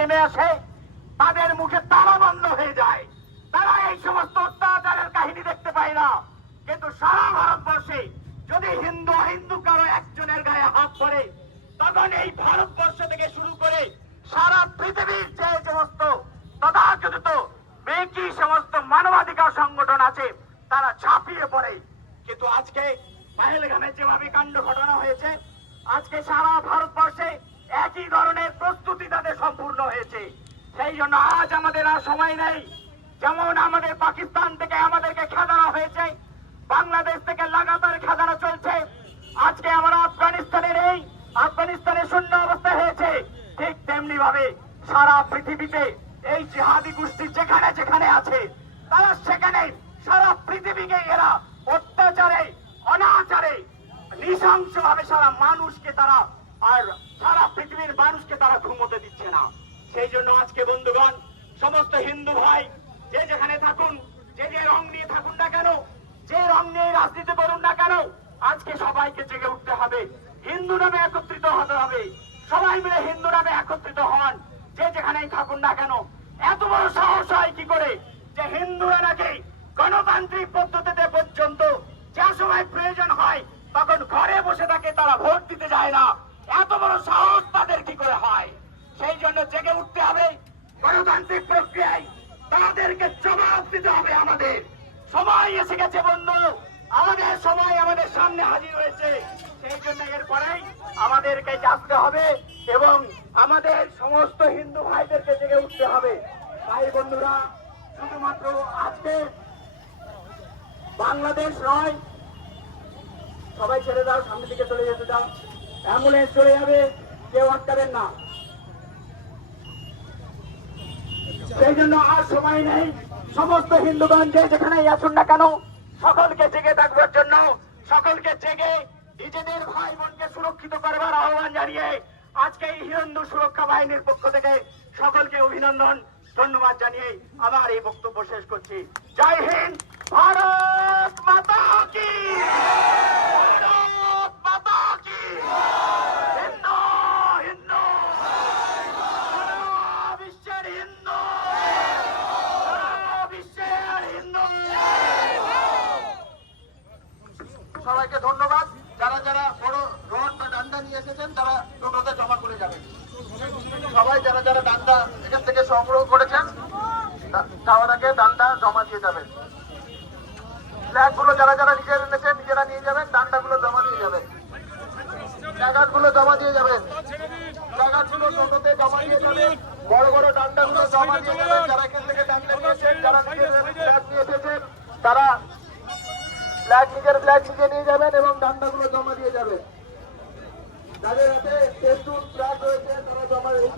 নেমে আসে, তাদের মুখে তালা বন্ধ হয়ে যায়। তারা এই সমস্ত অত্যাচারের কাহিনী দেখতে পায় না। কিন্তু সারা ভারতবর্ষে যদি হিন্দু হিন্দু কারও একজনের গায়ে হাত পড়ে তখন এই ভারতবর্ষ থেকে শুরু করে সারা পৃথিবীর যে সমস্ত তথাকথিত বেকি সমস্ত মানবাধিকার সংগঠন আছে, তারা ঝাঁপিয়ে পড়ে। কিন্তু আজকে পাহেলগামে যেভাবে কাণ্ড ঘটনা হয়েছে, আজকে সারা ভারতবর্ষে একই ধরনের প্রস্তুতি তাদের সম্পূর্ণ হয়েছে। সেই জন্য আজ আমাদের আর সময় নেই। যেমন আমাদের পাকিস্তান থেকে আমাদেরকে খেদানো হয়েছে, বাংলাদেশ থেকে লাগাতার খেদানো চলছে। আজকে আমরা আফগানিস্তানের এই, আফগানিস্তানের শূন্য অবস্থা হয়েছে। ঠিক তেমনি ভাবে সারা পৃথিবীতে এই জিহাদি গোষ্ঠী যেখানে যেখানে আছে, তারা সেখানে সারা পৃথিবীকে এরা অত্যাচারে, অনাচারে নৃশংস ভাবে সারা মানুষকে তারা আর সারা পৃথিবীর মানুষকে তারা ঘুমোতে দিচ্ছে না। সেই জন্য আজকে বন্ধুগণ, সমস্ত হিন্দু ভাই, যে যেখানে থাকুন, যে যে রং নিয়ে থাকুন না কেন, যে রং নিয়ে রাজনীতি করুন না কেন, আজকে সবাইকে জেগে উঠতে হবে। হিন্দু নামে একত্রিত হতে হবে। সবাই মিলে হিন্দু নামে একত্রিত হন, যে যেখানেই থাকুন না কেন। এত বড় সাহস হয় কি করে যে হিন্দুরা নাকি গণতান্ত্রিক পদ্ধতিতে পর্যন্ত যা সময় প্রয়োজন হয়, তখন ঘরে বসে থাকে তারা ভোট দিতে যায় না। বড় সাহস তাদের কি করে হয়? সেই জন্য জেগে উঠতে হবে গণতান্ত্রিক প্রক্রিয়ায়। তাদেরকে জবাব দিতে হবে আমাদের। সময় এসে গেছে, বন্ধু। আমাদের সময় আমাদের সামনে হাজির হয়েছে। সেই জন্য এরপরেই আমাদেরকে জানতে হবে এবং আমাদের সমস্ত হিন্দু ভাইদেরকে জেগে উঠতে হবে। তাই বন্ধুরা, শুধুমাত্র আজকে বাংলাদেশ নয়, সবাই ছেড়ে দাও, সামনের দিকে চলে যেতে দাও। অ্যাম্বুলেন্স চলে যাবে, কেউ আটকাবেন না। সেই জন্য আর সময় নেই। সমস্ত হিন্দুগণ যে যেখানেই আছুন না কেন, সকলকে জেগে থাকবার জন্য, সকলকে জেগে নিজেদের ভাই বোনকে সুরক্ষিত করবার আহ্বান জানিয়ে আজকে এই হিন্দু সুরক্ষা বাহিনীর পক্ষ থেকে সকলকে অভিনন্দন, ধন্যবাদ জানিয়ে আমার এই বক্তব্য শেষ করছি। জয় হিন্দ ভারত মাতা কি ভারত মাতা কি হিন্দু হিন্দু সারা বিশ্বের হিন্দু সারা বিশ্বের হিন্দু সবাইকে ধন্যবাদ। যারা যারা বড় রড বা ডান্ডা নিয়ে এসেছেন, তারা টোটোতে জমা করে যাবেন সবাই যারা যারা ডান্ডা এখান থেকে সংগ্রহ করেছেন যাওয়ার আগে ডান্ডা জমা দিয়ে যাবেন। ফ্ল্যাগগুলো যারা যারা নিজের এনেছেন, নিজেরা নিয়ে যাবেন ডান্ডা গুলো জমা দিয়ে যাবেন। জায়গা গুলো জমা দিয়ে যাবেন। গুলো টোটোতে জমা দিয়ে যাবেন। বড় বড় ডান্ডা গুলো জমা দিয়ে যাবেন। যারা এখান থেকে যাবেন যাদের হাতে ফেসবুক ফ্ল্যাগ রয়েছে তারা জমা